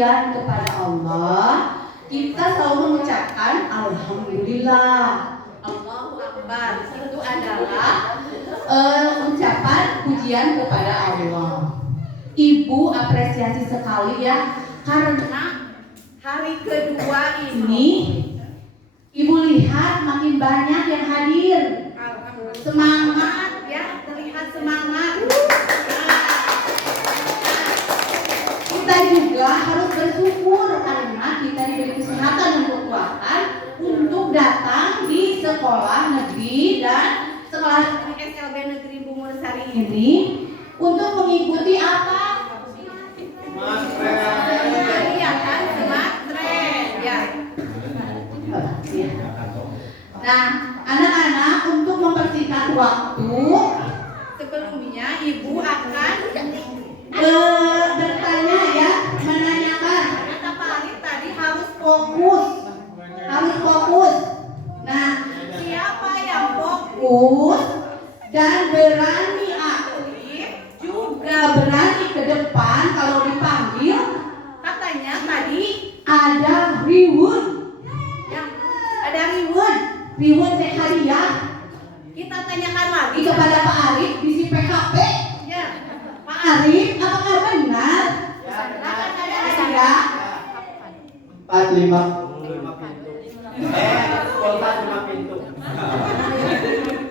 pujian kepada Allah, kita selalu mengucapkan Alhamdulillah, Allahu Akbar. Itu adalah ucapan pujian kepada Allah. Ibu apresiasi sekali ya, karena hari kedua ini Ibu lihat makin banyak yang hadir. Semangat ya, terlihat semangat. Kita juga harus bersyukur karena kita diberi kesehatan dan kekuatan untuk datang di sekolah negeri dan sekolah SLB Negeri Bungursari ini untuk mengikuti apa? Kegiatan Smart Trend ya. Nah, anak-anak, untuk mempersingkat waktu, sebelumnya Ibu akan bertanya ya, menanyakan. Kata Pak Arif tadi harus fokus. Nah, siapa yang fokus dan berani aktif, juga berani ke depan kalau dipanggil, katanya tadi ada reward. Ya, ada reward teh hadiah. Kita tanyakan lagi kepada Pak Arif di si PHP. Ya, Pak Arif, apakah benar? Akan ada hadiah? 5 pintu. Kulkas 5 pintu.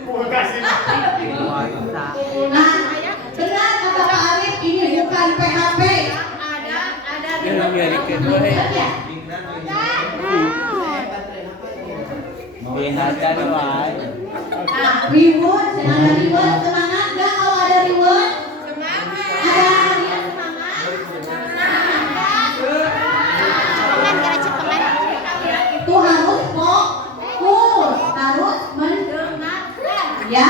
Kulkas 5 pintu. Nah, benar kata Pak Arif, ini bukan PHP. Ada reward ya? Melihatkan wae. Nah, reward, ada reward, semangat gak kalau ada reward? Semangat. Ada hadiah semangat? Itu harus fokus, harus mendengarkan, ya.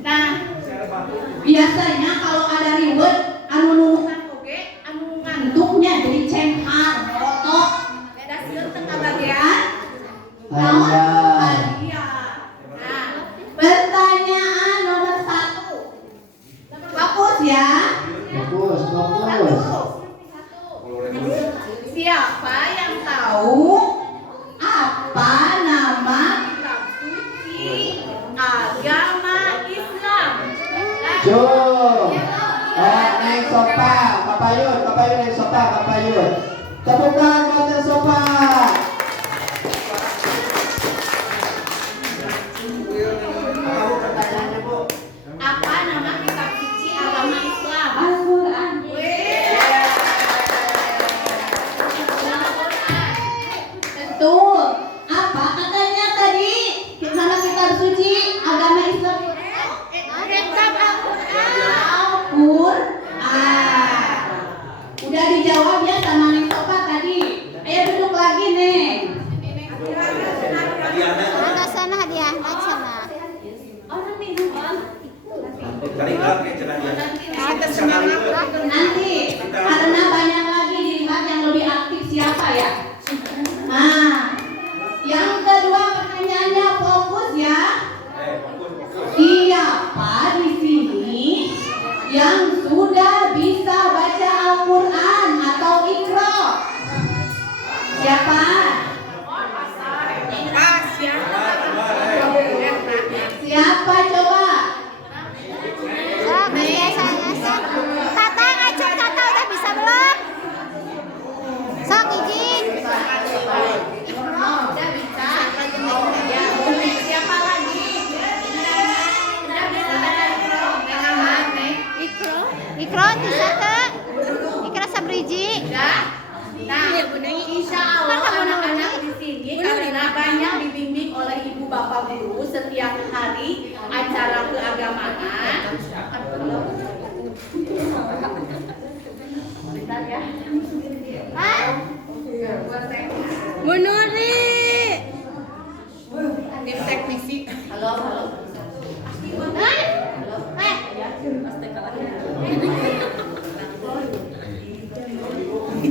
Nah, biasanya kalau ada reward, anu nunukan oge, anu ngantuknya jadi cenghar, rotok. Bagian hadiah. Nah, pertanyaan nomor 1. Fokus ya. Fokus. Siapa yang tahu apa nama kitab suci agama Islam? Naik sofa, kapayun naik sofa, kapayun. Tepukan buat sofa. Apa nama kitab suci agama Islam? Al-Quran. Betul. Apa katanya tadi? Nama kitab suci agama Islam? Kitab Al-Quran. Udah dijawab ya sama Neng Sofa tadi. Ayo duduk lagi Neng. Ada sana hadiah sana. Nanti karena banyak lagi dilihat yang lebih aktif siapa ya. Nah, yang kedua pertanyaannya fokus ya. Siapa di sini yang sudah bisa baca Al-Quran atau Iqra? Siapa? Siapa coba? Sok, biasanya sok. Tata ngajak Tata udah bisa belum? Sok izin. Udah bisa. Ya, siapa lagi? Udah bisa baca Iqra. Ikro bisa ke? Ikra sabriji. Nah, insya Allah anak-anak di sini karena banyak dibimbing oleh ibu bapak guru setiap hari acara keagamaan. Bentar ya. Menuri. Tim teknisi. Halo.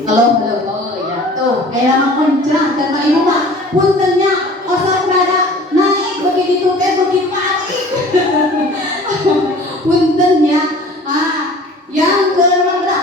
Halo ya tuh kayak mah kencang kan Pak Ibu mah puntennya osok rada naik begitu teh begitu balik puntennya yang ke nomor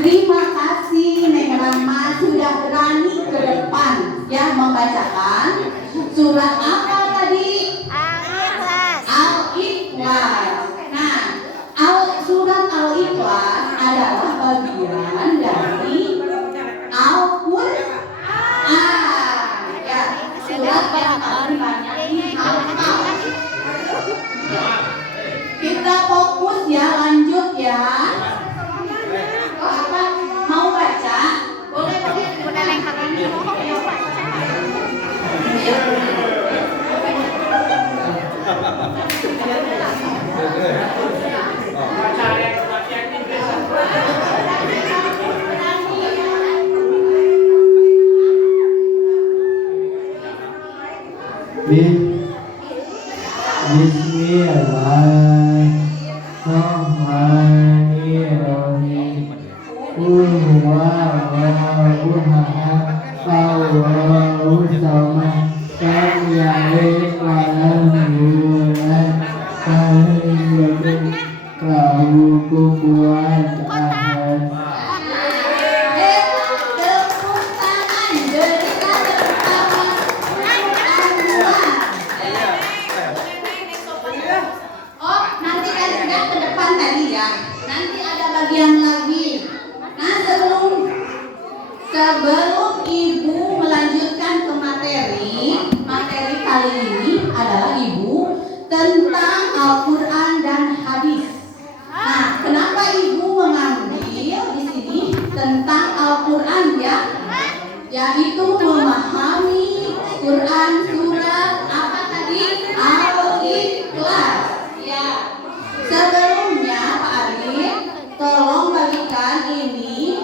Terima kasih Neng Rama sudah berani ke depan ya membacakan surat apa tadi? Al-Ikhlas. Al-Ikhlas. Nah, surat Al-Ikhlas adalah bagian dari Al-Qur'an. Ya, surat yang paling banyak dihafal. Kita fokus ya, lanjut ya. Oh, apa? Mau baca? Boleh. Udah lengkap ini mau baca. Bismillahirrahmanirrahim. Qul huwallahu ahad, Allahu samad, lam yalid wa lam yulad, wa lam yakul lahu kufuwan ahad. Tepuk tangan, berikan tepuk tangan. Oh, nanti kan sudah ke depan tadi ya. Nanti ada bagian lagi. Nah, sebelum Ibu melanjutkan ke materi kali ini adalah Ibu tentang Al-Qur'an dan hadis. Nah, kenapa Ibu mengambil di sini tentang Al-Qur'an ya? Yaitu memahami Quran surat apa tadi? Al-Ikhlas. Ya. Sebelumnya Pak Arif, tolong bagikan ini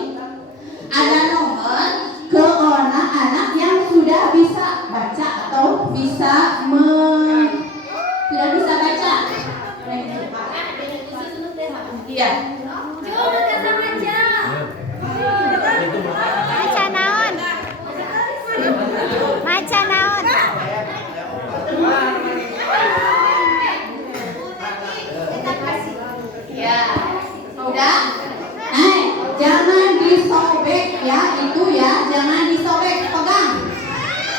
ada nomor ke anak-anak yang sudah bisa baca atau sudah bisa baca. Iya. Maca naon? Maca naon? Ya. Udah? Jangan disobek ya, itu ya, jangan disobek, pegang.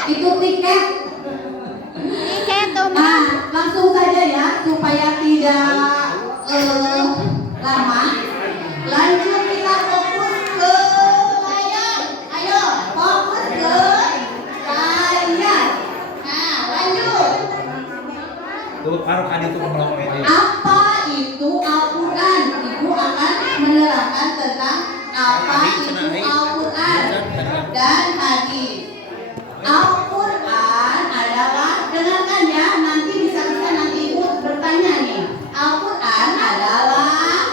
Itu tiket. Tiket tuh. Nah, langsung saja ya supaya tidak lama. Lanjut kita fokus ke layar. Ayo, fokus ke layar. Nah, lanjut. Tuh, kan itu ngomong ini. Apa itu Al-Qur'an? Ibu akan menerangkan tentang apa itu Al-Qur'an dan hadis. Al-Qur'an adalah, dengarkan ya, nanti bisa-bisa nanti Ibu bertanya nih. Al-Qur'an adalah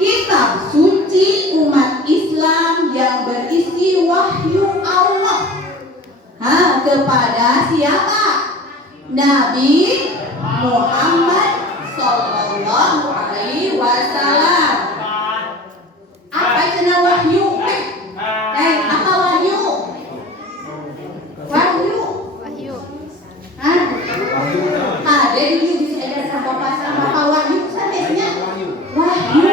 kitab suci umat Islam yang berisi wahyu Allah. Kepada siapa? Nabi Muhammad Sallallahu Alaihi Wasallam. Apa itu wahyu? Apa wahyu? Wahyu. Wahyu. Jadi bisa ada sama apa wahyu sanesnya? Wahyu.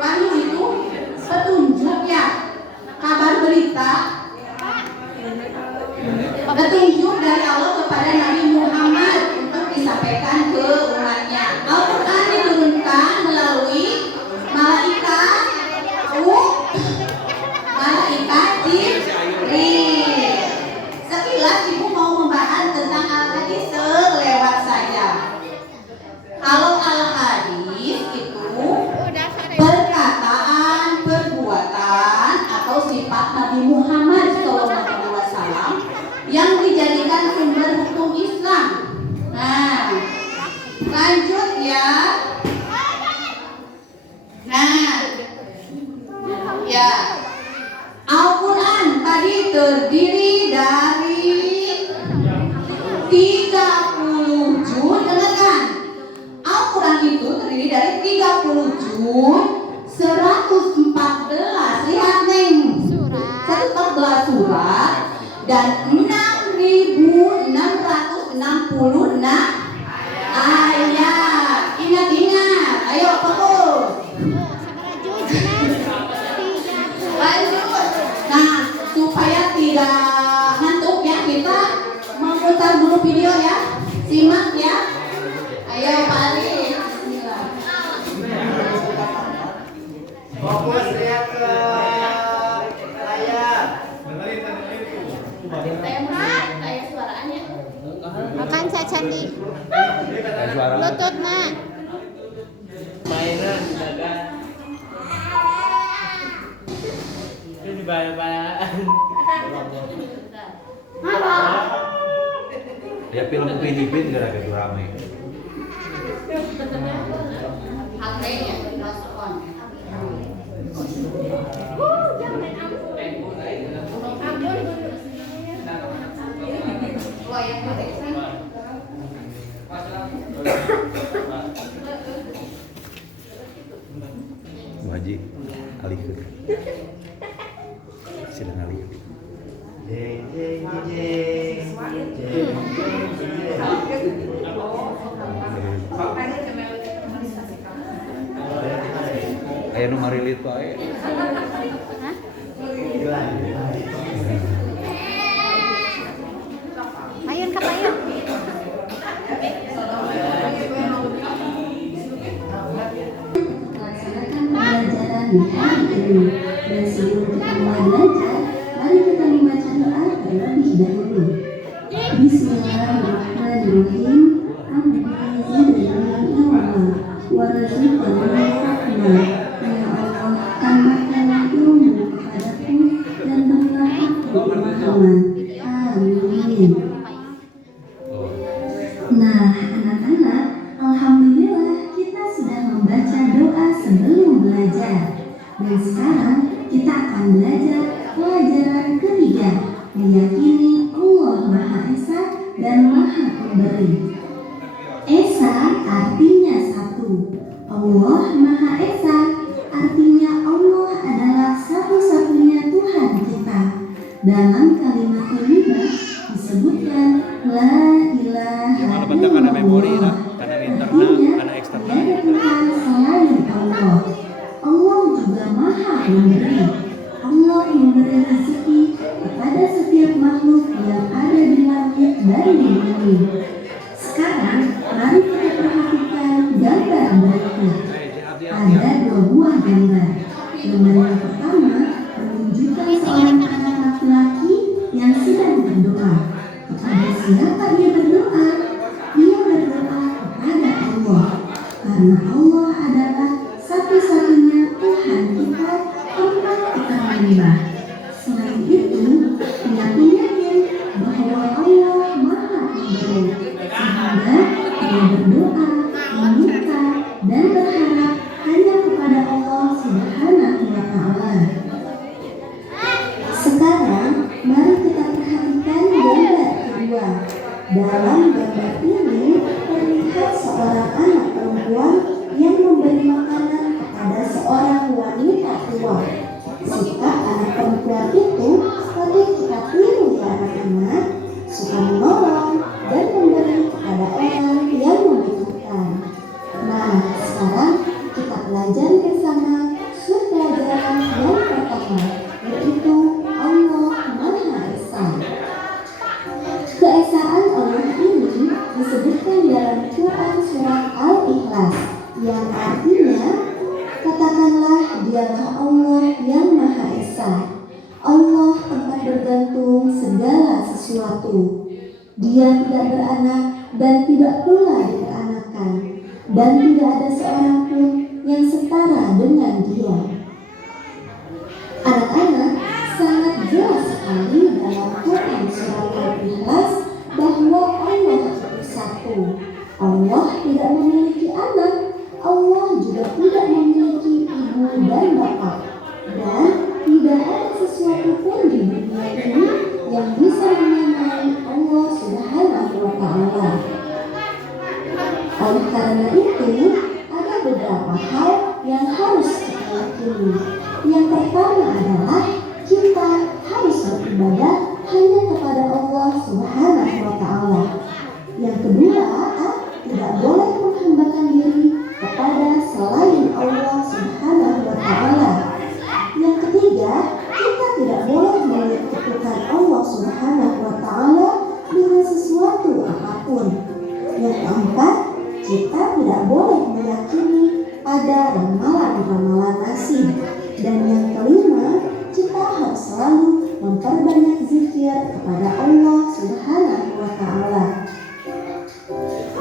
Wahyu itu petunjuk ya. Kabar berita. Petunjuk dari Allah kepada Nabi Muhammad untuk disampaikan ke umatnya. Al-Qur'an diturunkan melalui Ya. Al-Quran tadi terdiri dari 30 juz, dengarkan. Al-Quran itu terdiri dari 30 juz, 114, lihat nih, 114 surat dan 6.666 ayat. Ingat-ingat, ayo fokus. Lanjut. Nah, supaya tidak ngantuk ya, kita memutar dulu video ya. Simak ya. Ayo Pak Ali. Bismillah. Fokus lihat ke layar. Kayak suaranya. Makan cacandi. Suara. Bluetooth nak. Mainan dagang. Ini dibayar-bayar. Ya film Filipin gara-gara rame. HP-nya on. Bu Haji, alihkeun. Silakan alih. Jeng jeng jeng jeng Aya nu marilit wae. Ayun ka payun. Laksanakan pembelajaran di hari ini. Dan sebelum kita mulai belajar, mari kita membaca doa terlebih dahulu. Bismillahirrahmanirrahim. Alhamdulillahirrahmanirrahim. Warahmatullahi wabarakatuh. Ya Allah, tambahkan ilmu kepadaku dan berilah aku pemahaman. Amin. Nah, anak-anak, alhamdulillah kita sudah membaca doa sebelum belajar. Dan sekarang kita akan belajar pelajaran ketiga, meyakini Allah Maha Esa dan Maha Pemberi. Esa artinya satu. Allah Maha Esa artinya Allah adalah satu-satunya Tuhan kita. Dalam kalimat thayyibah disebutkan la ilaha illallah. Artinya tiada Tuhan selain Allah. Allah juga Maha Memberi. Allah memberi rezeki kepada setiap makhluk yang ada di langit dan di bumi. Sekarang mari kita perhatikan gambar berikut. Ada dua buah gambar. Gambar yang pertama menunjukkan seorang anak laki-laki yang sedang berdoa. Kepada siapa ia berdoa? Ia berdoa kepada Allah. Karena Allah adalah satu-satunya Tuhan kita tempat kita menyembah. Selain itu, ia pun yakin bahwa Allah Maha Pemberi, sehingga ia berdoa, meminta, dan berharap hanya kepada Allah Subhanahu wa Ta'ala. Sekarang, mari kita perhatikan gambar kedua. Dalam gambar ini terlihat seorang anak perempuan yang memberi makanan kepada seorang wanita tua. Sikap anak perempuan itu patut kita tiru ya anak-anak, suka menolong dan memberi kepada orang yang membutuhkan. Nah, sekarang kita pelajari bersama surat pelajaran yang pertama, yaitu Allah Maha Esa. Keesaan Allah ini disebutkan dalam Quran surat Al-Ikhlas, yang artinya, katakanlah dialah Allah yang Maha Esa. Allah tempat bergantung segala sesuatu. Dia tidak beranak dan tidak pula diperanakan, dan tidak ada seorang pun yang setara dengan Dia. Anak-anak, sangat jelas sekali dalam Quran surat Al-Ikhlas bahwa Allah itu satu. Allah tidak memiliki anak, Allah juga tidak memiliki ibu dan bapak. Dan yang bisa menyamai Allah Subhanahu wa Ta'ala. Oleh karena itu, ada beberapa hal yang harus kita yakini. Yang pertama adalah kita harus beribadah hanya kepada Allah Subhanahu wa Ta'ala. Yang kedua, tidak boleh menghambakan diri kepada selain Allah Subhanahu wa Ta'ala. Yang ketiga, kita tidak boleh menyekutukan Allah Subhanahu wa Ta'ala dengan sesuatu apapun. Yang keempat, kita tidak boleh meyakini pada ramalan-ramalan nasib. Dan yang kelima, kita harus selalu memperbanyak zikir kepada Allah Subhanahu wa Ta'ala.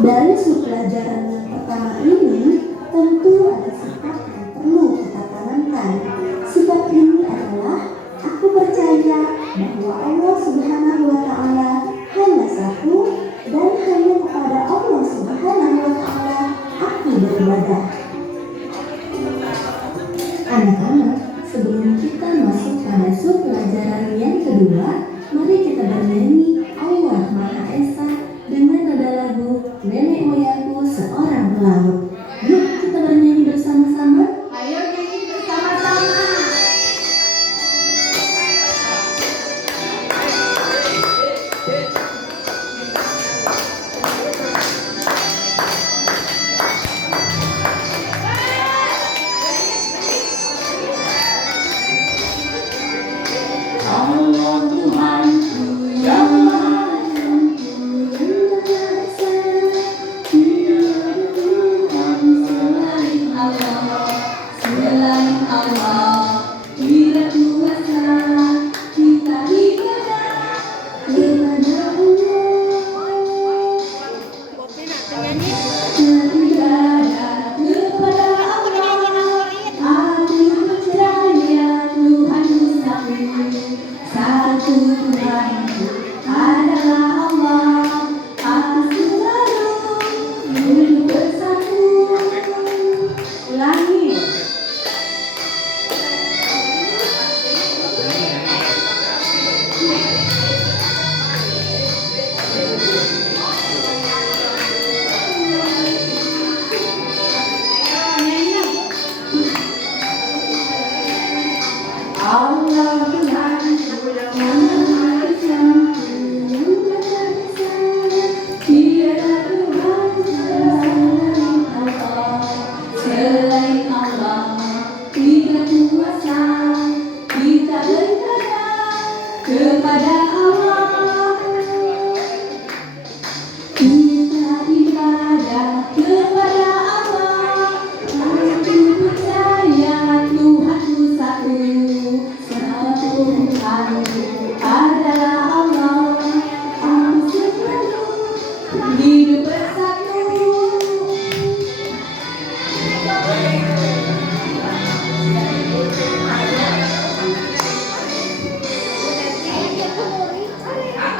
Dari pelajaran yang pertama ini, tentu ada sifat yang perlu kita tanamkan. Sifat ini adalah, aku percaya bahwa Allah Subhanahu wa Ta'ala hanya satu dan hanya kepada Allah Subhanahu wa Ta'ala aku beribadah. Anak-anak, sebelum kita masuk pada pelajaran yang kedua, mari kita bernyanyi Allah Maha Esa dengan nada lagu Nenek Moyangku Seorang Pelaut. Yuk kita bernyanyi bersama-sama. Ayo nyanyi bersama-sama. Allah Tuhanku yang Maha Esa, tiada Tuhan selain Allah, tidak kuasa kita ibadah kepada Allah. Beribadah kepada Allah, aku percaya Tuhanku satu Tuhanku adalah Allah, aku selalu hidup bersatu. Ulangi. Allah Tuhanku yang Maha Esa, tiada Tuhan selain Allah, tidak kuasa kita beribadah kepada Allah. Kita ibadah kepada Allah, aku percaya Tuhanku satu Tuhanku adalah Allah, aku selalu hidup bersatu.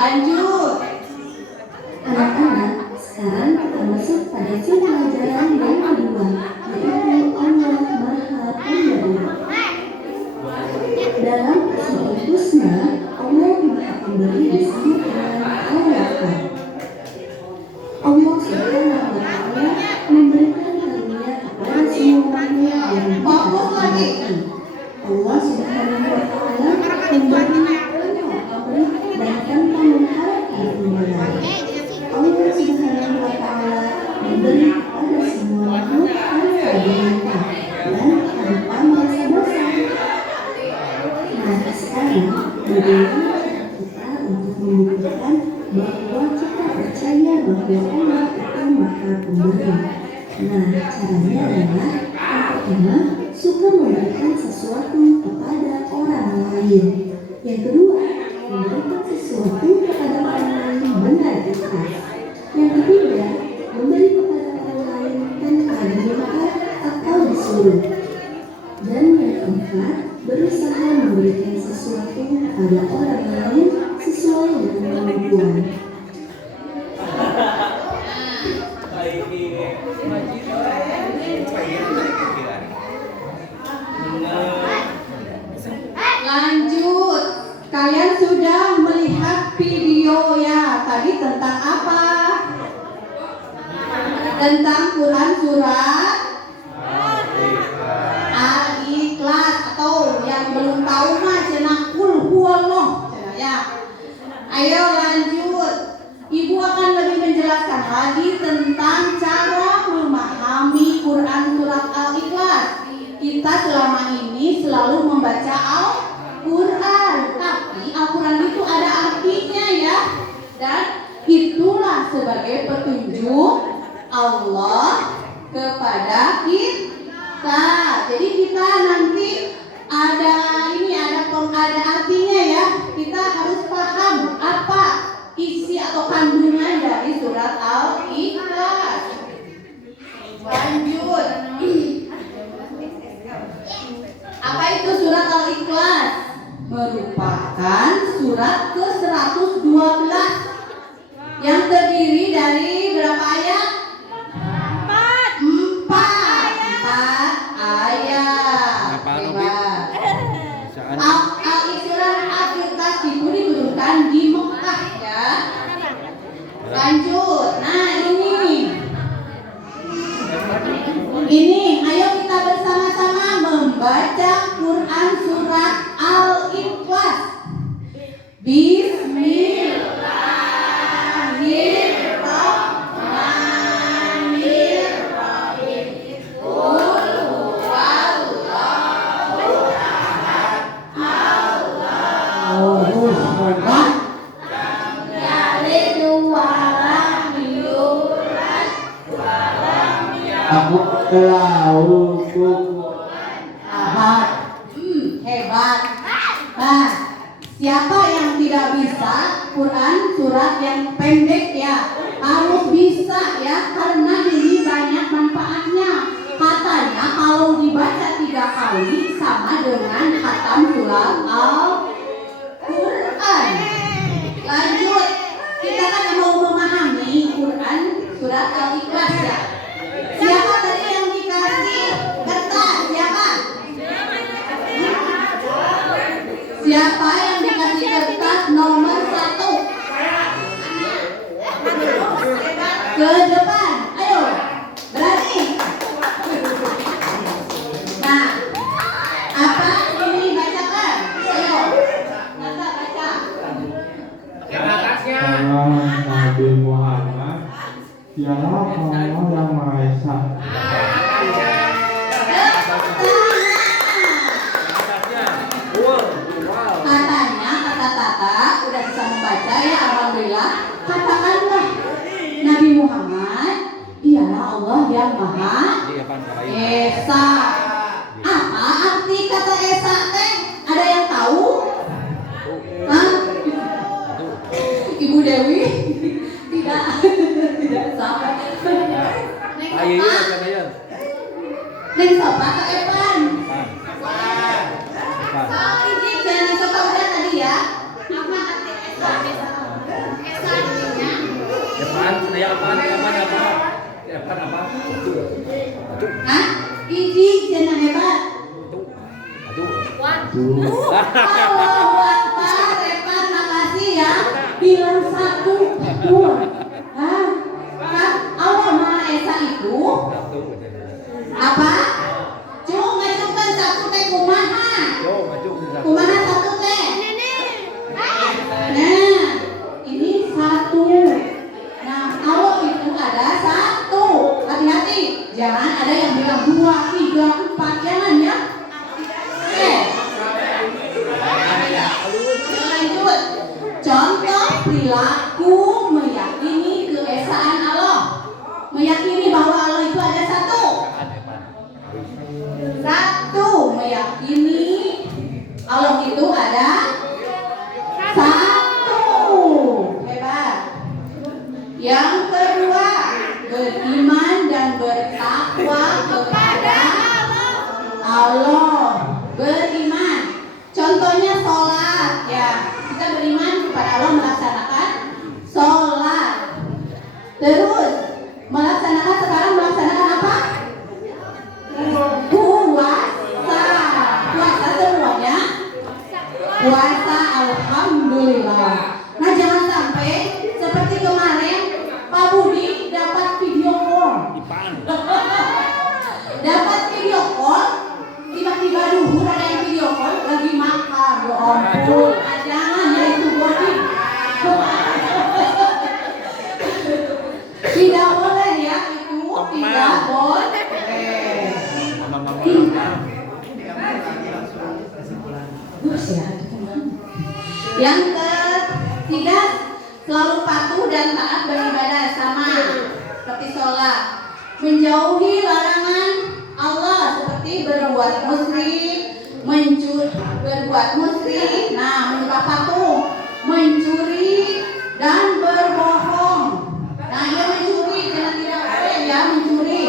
Lanjut. Anak-anak, sekarang kita masuk pada pelajaran yang kedua, yaitu Allah Maha Pemberi. Dalam Asmaul Husna, Allah Maha Pemberi disebut dengan Al-Wahhab. Allah Subhanahu wa Ta'ala memberikan karunia kepada semua makhluk yang Fokus lagi. Allah Subhanahu wa Ta'ala memberi dan tanpa mengharapkan imbalan. Allah Subhanahu wa Ta'ala memberi kepada semua makhluk tanpa diminta dan tanpa merasa dosa. Nah, sekarang bagaimana cara kita untuk membuktikan bahwa kita percaya bahwa Allah itu Maha Pemberi? Nah, caranya adalah yang pertama, suka memberikan sesuatu kepada orang lain. Yang kedua, memberikan sesuatu kepada orang lain benar ikhlas. Yang ketiga, memberi kepada orang lain tanpa diminta atau disuruh. Dan yang keempat, berusaha memberikan sesuatu kepada orang lain sesuai dengan kemampuan. Lanjut. Kalian sudah melihat Ayo ya, tadi tentang apa? Tentang Quran surat Al-Ikhlas, atau yang belum tahu mah cenah Qul huwallah cenah ya. Ayo lanjut. Ibu akan lebih menjelaskan lagi tentang cara memahami Quran surat Al-Ikhlas. Kita selama ini selalu membaca Al-Quran, tapi Al-Quran itu ada artinya ya. Dan itulah sebagai petunjuk Allah kepada kita. Jadi kita nanti ada artinya ya. Kita harus paham apa isi atau kandungan dari surat Al-Ikhlas. Lanjut. Apa itu surat Al-Ikhlas? Merupakan surat ke-112 yang terdiri dari berapa ayat? 4 ayat. Hebat. Al-Ikhlas itu diturunkan di Mekah ya. Lanjut. Nah ini ayo kita bersama-sama membaca Quran surat Al-Ikhlas. Bismillahirrahmanirrahim. Qul huwallahu ahad, Allahu samad, lam yalid wa lam yulad wa lam Aku lahu kufuwan ahad. Hebat. Nah, siapa yang tidak bisa Quran surat yang pendek ya? Harus bisa ya, karena ini banyak manfaatnya. Katanya kalau dibaca 3 kali sama dengan khatam surat Al-Quran. Lanjut, kita kan mau memahami Quran surat Al-Ikhlas ya. Siapa tadi yang dikasih kertas? Siapa yang dikasih kertas nomor 1? Ke depan, ayo, berani. Nah, apa ini bacakan? Ayo, baca. Yang atasnya. Nabi Muhammad, dialah Allah yang Maha Esa. Katanya kata Tata udah bisa membaca ya, alhamdulillah. Katakanlah Nabi Muhammad dialah Allah yang Maha Esa. Apa arti kata Esa teh? Ada yang tahu? Hah? Ibu Dewi? Tidak. Tidak salah. Neng Sopa ke Evan. Ini jangan Sopa udah tadi ya. Apa arti Esa? Esa artinya? Hah? Ini jangan hebat. Allahu Akbar, Evan, makasih ya. Bilang 1 betul. Hah? Allah Maha Esa itu apa? Cuma ngajukan 1 teh kumaha? Kumaha 1 teh? Nah, ini 1. Nah, kalau itu ada 1. Hati-hati, jangan ada yang bilang 2, 3, 4, jangan ya. Lanjut. Contoh perilaku meyakini keesaan Allah. Meyakini bahwa Allah itu ada 1. 1, meyakini Allah itu ada 1. Hebat. Yang kedua, beriman dan bertakwa kepada Allah. Beriman. Contohnya sholat ya. Kita beriman kepada Allah melaksanakan sholat. Terus sekarang melaksanakan apa? Puasa semuanya. Puasa, alhamdulillah. Nah, jangan sampai seperti kemarin Pak Budi dapat video call. Dapat video call, tiba-tiba duhur ada yang video call lagi makan. Ya ampun, jangan ya itu Budi. Tidak boleh ya itu, tidak boleh. Yang ketiga, selalu patuh dan taat beribadah sama seperti sholat, menjauhi larangan Allah seperti berbuat musyrik, berbuat musyrik, menyembah patung, mencuri dan berbohong. Nah, ya mencuri, jangan tidak boleh ya mencuri.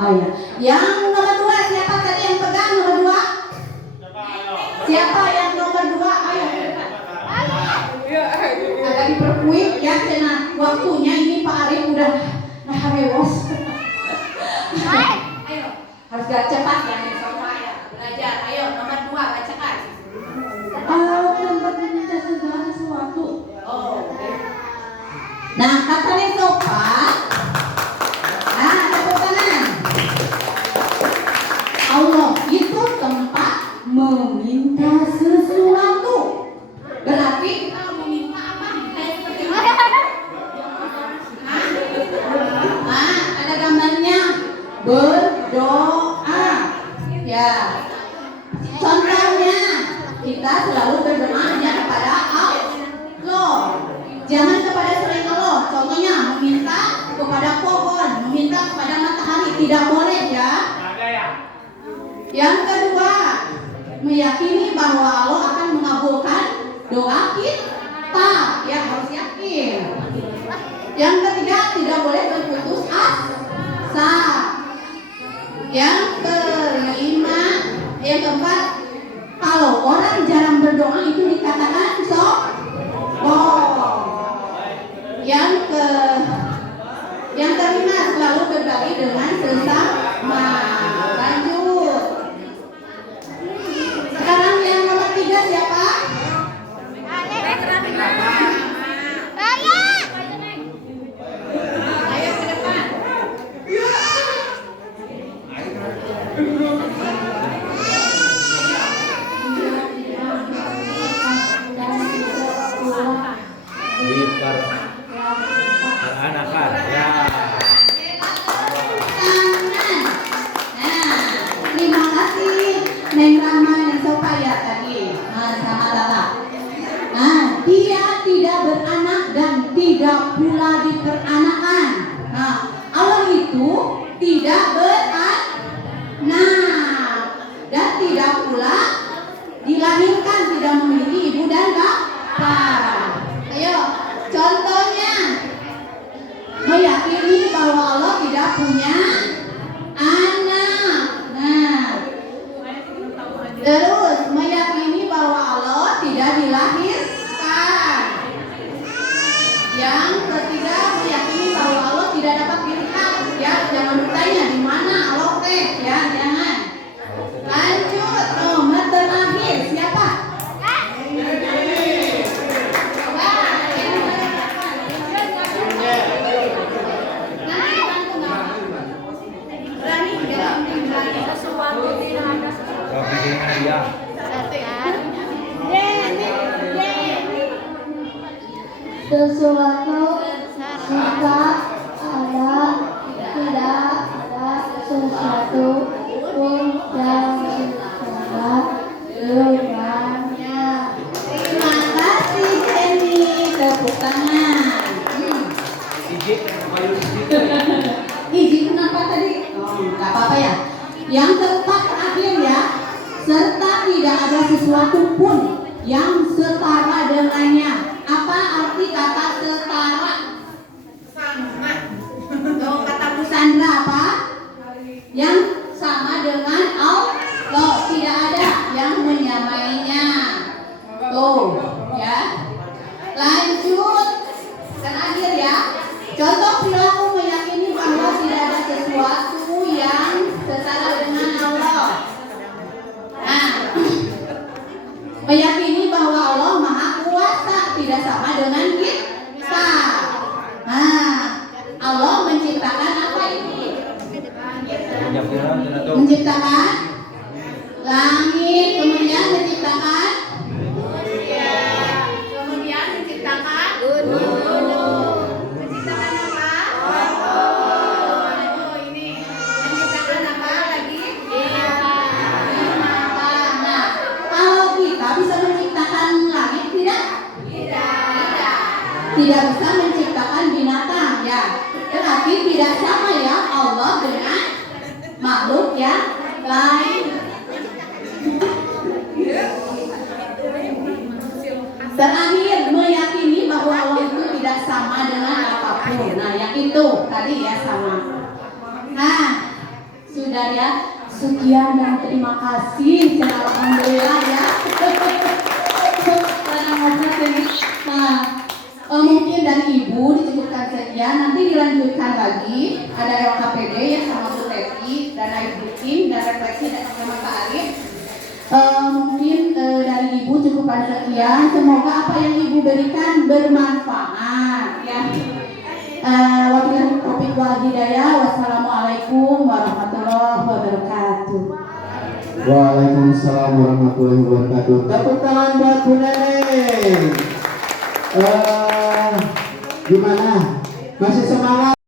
Oh ya. Yang nomor 2 siapa tadi yang pegang nomor 2? Siapa yang nomor 2? Ayo. Agak diperkuit ya karena waktunya ini Pak Arif udah rewos. Ayo, harus gak cepat ya nih ya. Belajar. Ayo nomor 2 bacakan. Tempat meminta segala sesuatu. Oh. Nah, katanya sopan. Nah, tepuk tangan. Allah itu tempat meminta sesuatu. Berarti kita meminta apa? Seperti ada gambarnya berdoa. Ya. Contohnya kita selalu berdoa hanya kepada Allah. Jangan kepada selain Allah. Contohnya meminta kepada pohon, meminta kepada matahari, tidak boleh ya. Yang kedua, meyakini bahwa Allah akan mengabulkan doa kita, ya harus yakin. Yang ketiga, tidak boleh berputus asa. Yang kelima, yang keempat, kalau orang jarang berdoa itu dikatakan sombong. Yang kelima, selalu berbagi dengan sesama. Lanjut. Sekarang yang nomor 3 siapa? Ayo ke depan. Anak-anak ya. Terima kasih Neng Rama dan Sopaya tadi. Sama Lala. Nah, dia tidak beranak dan tidak pula diperanakan. Nah, Allah itu tidak beranak dan tidak pula dilahirkan, tidak memiliki ibu dan bapak. Ayo, contohnya meyakini bahwa Allah tidak punya anak. Nah, terus meyakini bahwa Allah tidak dilahirkan. Yang ketiga, meyakini bahwa Allah tidak dapat dilihat. Ya, jangan bertanya di mana Allah teh. Ya, jangan. Lanjut, nomor terakhir siapa? Sesuatu jika ada, tidak ada sesuatu pun yang tidak dengannya. Terima kasih Jenny, tepuk tangan. Iji kenapa tadi? Gak apa-apa ya. Yang keempat terakhir ya, serta tidak ada sesuatu pun yang setara dengannya. Apa arti kata setara? Sama. Tuh kata Bu Sandra apa? Yang sama dengan Allah, tidak ada yang menyamainya. Tuh, ya. Lanjut. Terakhir ya. Contoh perilaku meyakini bahwa tidak ada sesuatu yang setara dengan Allah. Menciptakan langit, kemudian menciptakan kemudian menciptakan gunung. Menciptakan apa? Oh, ini menciptakan apa lagi? Binatang. Nah, kalau kita bisa menciptakan langit tidak? Tidak bisa menciptakan binatang ya. Tetapi tidak sama ya Allah dengan makhluk yang lain. Terakhir, meyakini bahwa Allah itu tidak sama dengan apapun. Nah, yang itu tadi ya sama. Nah, sudah ya. Sekian dan terima kasih. Alhamdulillah ya. Mungkin dari Ibu dicukupkan sekian. Nanti dilanjutkan lagi. Ada LKPD ya sama Bu Teti dan Ibu Kim dan refleksi dan sama Pak Arif. Mungkin dari Ibu cukupkan sekian. Semoga apa yang Ibu berikan bermanfaat ya. Wabillahi taufiq wal hidayah. Wassalamualaikum warahmatullahi wabarakatuh. Waalaikumsalam warahmatullahi wabarakatuh. Tepuk tangan buat Bu Neneng. Gimana? Masih semangat?